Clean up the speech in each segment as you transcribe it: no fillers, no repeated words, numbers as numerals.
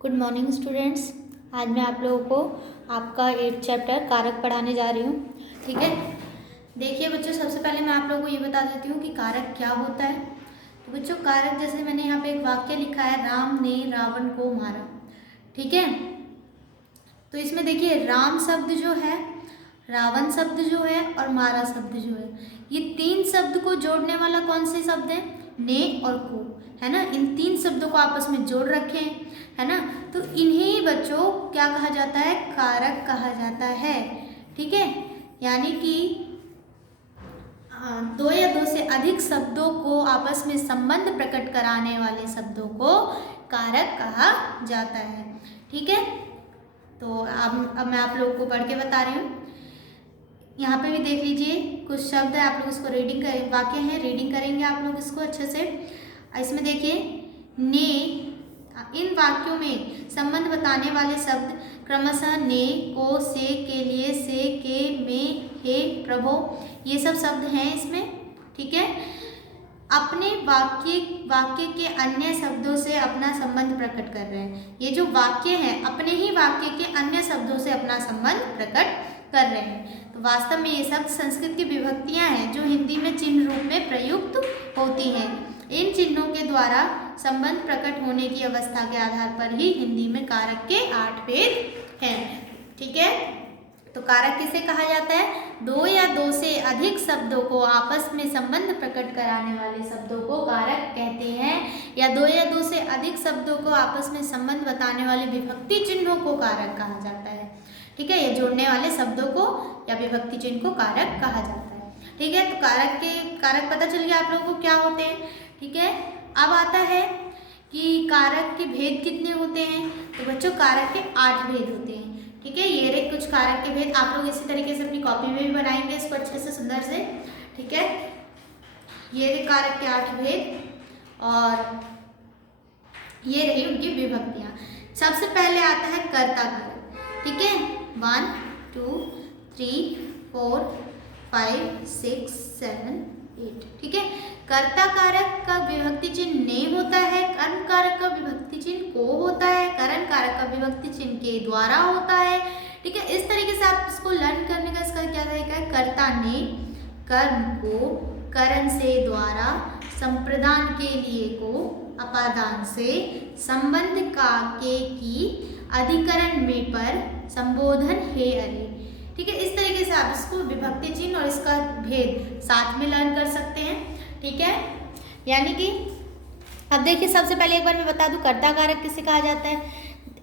Good morning students. आज मैं आप लोगों को आपका 8th चैप्टर कारक पढ़ाने जा रही हूँ। ठीक है, देखिए बच्चों, सबसे पहले मैं आप लोगों को ये बता देती हूँ कि कारक क्या होता है। तो बच्चों, कारक जैसे मैंने यहाँ पे एक वाक्य लिखा है, राम ने रावण को मारा। ठीक है, तो इसमें देखिए राम शब्द जो है, रावण शब्द जो है और मारा शब्द जो है, ये तीन शब्द को जोड़ने वाला कौन से शब्द है? ने और को, है ना। इन तीन शब्दों को आपस में जोड़ रखे हैं, है ना। तो इन्हीं बच्चों क्या कहा जाता है? कारक कहा जाता है। ठीक है, यानी कि दो या दो से अधिक शब्दों को आपस में संबंध प्रकट कराने वाले शब्दों को कारक कहा जाता है। ठीक है, तो अब मैं आप लोगों को पढ़ के बता रही हूँ। यहाँ पे भी देख लीजिए, कुछ शब्द है, आप लोग इसको रीडिंग करें, वाक्य है, रीडिंग करेंगे आप लोग इसको अच्छे से। इसमें देखिए, ने, इन वाक्यों में संबंध बताने वाले शब्द क्रमशः ने, को, से, के लिए, से, के, में, हे, प्रभो, ये सब शब्द हैं इसमें। ठीक है, अपने वाक्य के अन्य शब्दों से अपना संबंध प्रकट कर रहे हैं। ये जो वाक्य है अपने ही वाक्य के अन्य शब्दों से अपना संबंध प्रकट कर रहे हैं। तो वास्तव में ये शब्द संस्कृत की विभक्तियां हैं जो हिंदी में चिन्ह रूप में प्रयुक्त होती हैं। इन चिन्हों के द्वारा संबंध प्रकट होने की अवस्था के आधार पर ही हिंदी में कारक के 8 भेद हैं। ठीक है, तो कारक किसे कहा जाता है? दो या दो से अधिक शब्दों को आपस में संबंध प्रकट कराने वाले शब्दों को कारक कहते हैं, या दो या दो से अधिक शब्दों को आपस में संबंध बताने वाले विभक्ति चिन्हों को कारक कहा जाता है। ठीक है, ये जोड़ने वाले शब्दों को या विभक्ति चिन्ह को कारक कहा जाता है। ठीक है, तो कारक पता चल गया आप लोगों को क्या होते हैं। ठीक है, अब आता है कि कारक के भेद कितने होते हैं। तो बच्चों, कारक के 8 भेद होते हैं। ठीक है, ये रहे कुछ कारक के भेद, आप लोग इसी तरीके से अपनी कॉपी में भी बनाएंगे इसको अच्छे से, सुंदर से। ठीक है, ये रहे कारक के 8 भेद और ये रही उनकी विभक्तियां। सबसे पहले आता है कर्ता कारक। ठीक है, 1 2 3 4 5 6 7 8। ठीक है, कर्ता कारक का विभक्ति चिन्ह ने होता है, कर्म कारक का विभक्ति चिन्ह को होता है, करण कारक का विभक्ति चिन्ह के द्वारा होता है। ठीक है, इस तरीके से आप इसको लर्न करने का इसका क्या तरीका है? कर्ता ने कर्म को करण से द्वारा, संप्रदान के लिए को अपादान से, संबंध का के की, अधिकरण में पर, संबोधन हे अरे। ठीक है, इस तरीके से आप इसको विभक्ति चिन्ह और इसका भेद साथ में लर्न कर सकते हैं। ठीक है, यानी कि अब देखिए, सबसे पहले एक बार मैं बता दूं कर्ता कारक किसे कहा जाता है।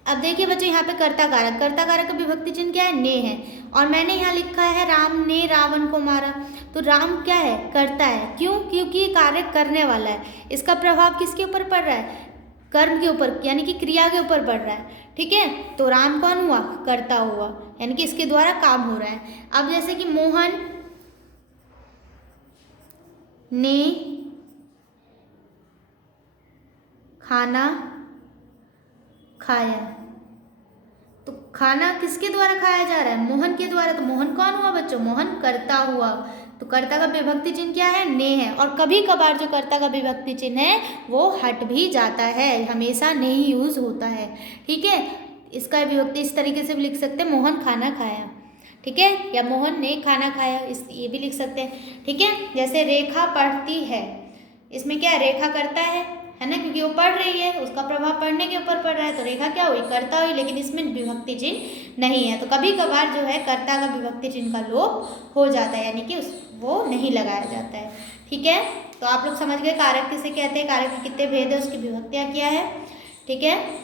अब देखिए बच्चों, यहाँ पे कर्ता कारक का विभक्ति चिन्ह क्या है? ने है, और मैंने यहाँ लिखा है राम ने रावण को मारा। तो राम क्या है? कर्ता है। क्यों? क्योंकि ये कार्य करने वाला है। इसका प्रभाव किसके ऊपर पड़ रहा है? कर्म के ऊपर, यानी कि क्रिया के ऊपर पड़ रहा है। ठीक है, तो राम कौन हुआ? कर्ता हुआ, यानी कि इसके द्वारा काम हो रहा है। अब जैसे कि मोहन ने खाना खाया, तो खाना किसके द्वारा खाया जा रहा है? मोहन के द्वारा। तो मोहन कौन हुआ बच्चों? मोहन कर्ता हुआ। तो कर्ता का विभक्ति चिन्ह क्या है? ने है। और कभी कभार जो कर्ता का विभक्ति चिन्ह है वो हट भी जाता है, हमेशा नहीं यूज होता है। ठीक है, इसका विभक्ति इस तरीके से भी लिख सकते हैं, मोहन खाना खाया। ठीक है, या मोहन ने खाना खाया, ये भी लिख सकते हैं। ठीक है, जैसे रेखा पढ़ती है, इसमें क्या है? रेखा करता है ना, क्योंकि वो पढ़ रही है, उसका प्रभाव पढ़ने के ऊपर पड़ रहा है, तो रेखा क्या हुई? कर्ता हुई। लेकिन इसमें विभक्ति चिन्ह नहीं है, तो कभी कभार जो है कर्ता का विभक्ति चिन्ह का लोप हो जाता है, यानी कि वो नहीं लगाया जाता है। ठीक है, तो आप लोग समझ गए कारक किसे कहते हैं, कारक के कितने भेद है, उसकी विभक्तियां क्या है। ठीक है,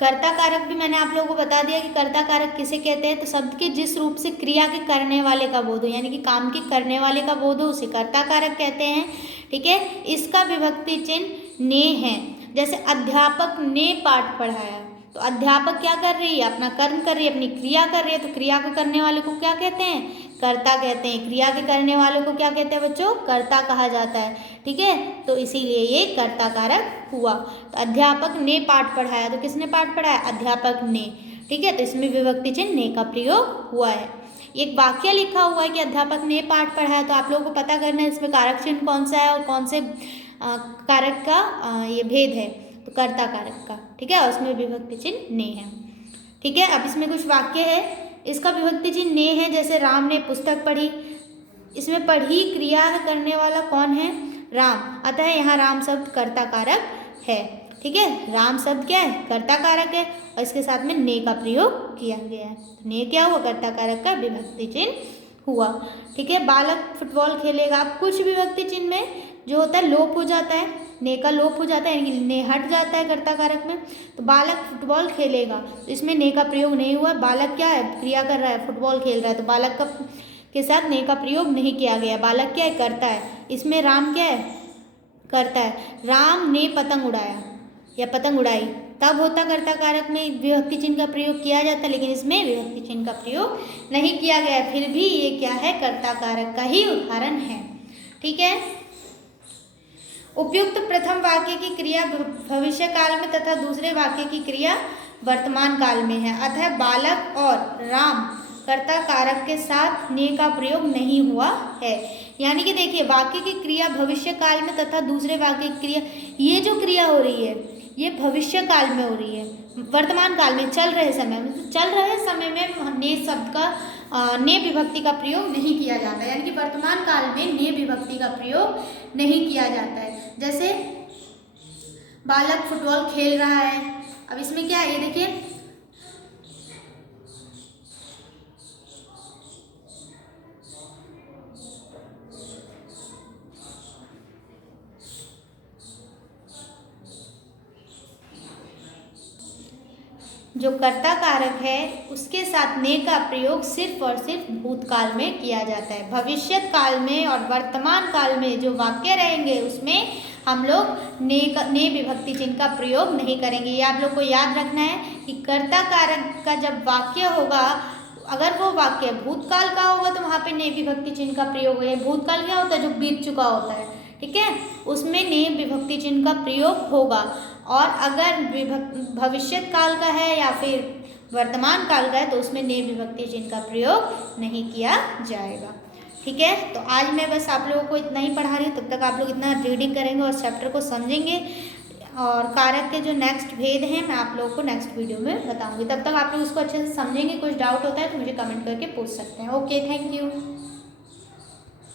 कर्ता कारक भी मैंने आप लोगों को बता दिया कि कर्ता कारक किसे कहते हैं। तो शब्द के जिस रूप से क्रिया के करने वाले का बोध हो, यानी कि काम के करने वाले का बोध हो, उसे कर्ता कारक कहते हैं। ठीक है, इसका विभक्ति चिन्ह ने है। जैसे अध्यापक ने पाठ पढ़ाया, तो अध्यापक क्या कर रही है? अपना कर्म कर रही है, अपनी क्रिया कर रही है। तो क्रिया को करने वाले को क्या कहते हैं? कर्ता कहते हैं। क्रिया के करने वालों को क्या कहते हैं बच्चों? कर्ता कहा जाता है। ठीक है, तो इसीलिए ये कर्ता कारक हुआ। तो अध्यापक ने पाठ पढ़ाया, तो किसने पाठ पढ़ाया? अध्यापक ने। ठीक है, तो इसमें विभक्ति चिन्ह ने का प्रयोग हुआ है। एक वाक्य लिखा हुआ है कि अध्यापक ने पाठ पढ़ाया, तो आप लोगों को पता करना है इसमें कारक चिन्ह कौन सा है और कौन से कारक का ये भेद है, तो कर्ता कारक का, ठीक है, और उसमें विभक्ति चिन्ह ने है, ठीक है। अब इसमें कुछ वाक्य है, इसका विभक्ति चिन्ह ने है, जैसे राम ने पुस्तक पढ़ी, इसमें पढ़ी क्रिया करने वाला कौन है, राम, अतः यहाँ राम शब्द कर्ता कारक है, ठीक है, राम शब्द क्या है, कर्ता कारक है, और इसके साथ में ने का प्रयोग किया गया है, तो ने क्या हुआ, कर्ता कारक का विभक्ति चिन्ह हुआ, ठीक है। बालक फुटबॉल खेलेगा, अब कुछ विभक्ति चिन्ह में जो होता है लोप हो जाता है, ने का लोप हो जाता है, यानी कि ने हट जाता है कर्ता कारक में, तो बालक फुटबॉल खेलेगा, तो इसमें ने का प्रयोग नहीं हुआ, बालक क्या है, क्रिया कर रहा है, फुटबॉल खेल रहा है, तो बालक का के साथ ने का प्रयोग नहीं किया गया, बालक क्या है, करता है, इसमें राम क्या है, करता है, राम ने पतंग उड़ाया या पतंग उड़ाई, तब होता कर्ता कारक में विभक्ति चिन्ह का प्रयोग किया जाता है, लेकिन इसमें विभक्ति चिन्ह का प्रयोग नहीं किया गया, फिर भी ये क्या है, कर्ता कारक का ही उदाहरण है, ठीक है। उपयुक्त प्रथम वाक्य की क्रिया भविष्य काल में तथा दूसरे वाक्य की क्रिया वर्तमान काल में है, अतः बालक और राम कर्ता कारक के साथ ने का प्रयोग नहीं हुआ है, यानी कि देखिए वाक्य की क्रिया भविष्य काल में तथा दूसरे वाक्य की क्रिया, ये जो क्रिया हो रही है ये भविष्य काल में हो रही है, वर्तमान काल में चल रहे समय में, चल रहे समय में ने शब्द का ने विभक्ति का प्रयोग नहीं किया जाता है, यानी कि वर्तमान काल में ने विभक्ति का प्रयोग नहीं किया जाता है। जैसे बालक फुटबॉल खेल रहा है, अब इसमें क्या है, ये देखिए जो कर्ता कारक है उसके साथ ने का प्रयोग सिर्फ और सिर्फ भूतकाल में किया जाता है, भविष्य काल में और वर्तमान काल में जो वाक्य रहेंगे उसमें हम लोग ने विभक्ति चिन्ह का प्रयोग नहीं करेंगे। ये आप लोग को याद रखना है कि कर्ता कारक का जब वाक्य होगा, अगर वो वाक्य भूतकाल का होगा तो वहाँ पे ने विभक्ति चिन्ह का प्रयोग होगा, भूतकाल क्या होता है, जो बीत चुका होता है, ठीक है, उसमें ने विभक्ति चिन्ह का प्रयोग होगा, और अगर भविष्य काल का है या फिर वर्तमान काल का है तो उसमें ने विभक्ति चिन्ह का प्रयोग नहीं किया जाएगा, ठीक है। तो आज मैं बस आप लोगों को इतना ही पढ़ा रही हूँ, तब तक आप लोग इतना रीडिंग करेंगे और चैप्टर को समझेंगे, और कारक के जो नेक्स्ट भेद हैं मैं आप लोगों को नेक्स्ट वीडियो में बताऊंगी, तब तक आप लोग उसको अच्छे से समझेंगे। कुछ डाउट होता है तो मुझे कमेंट करके पूछ सकते हैं। Okay, thank you.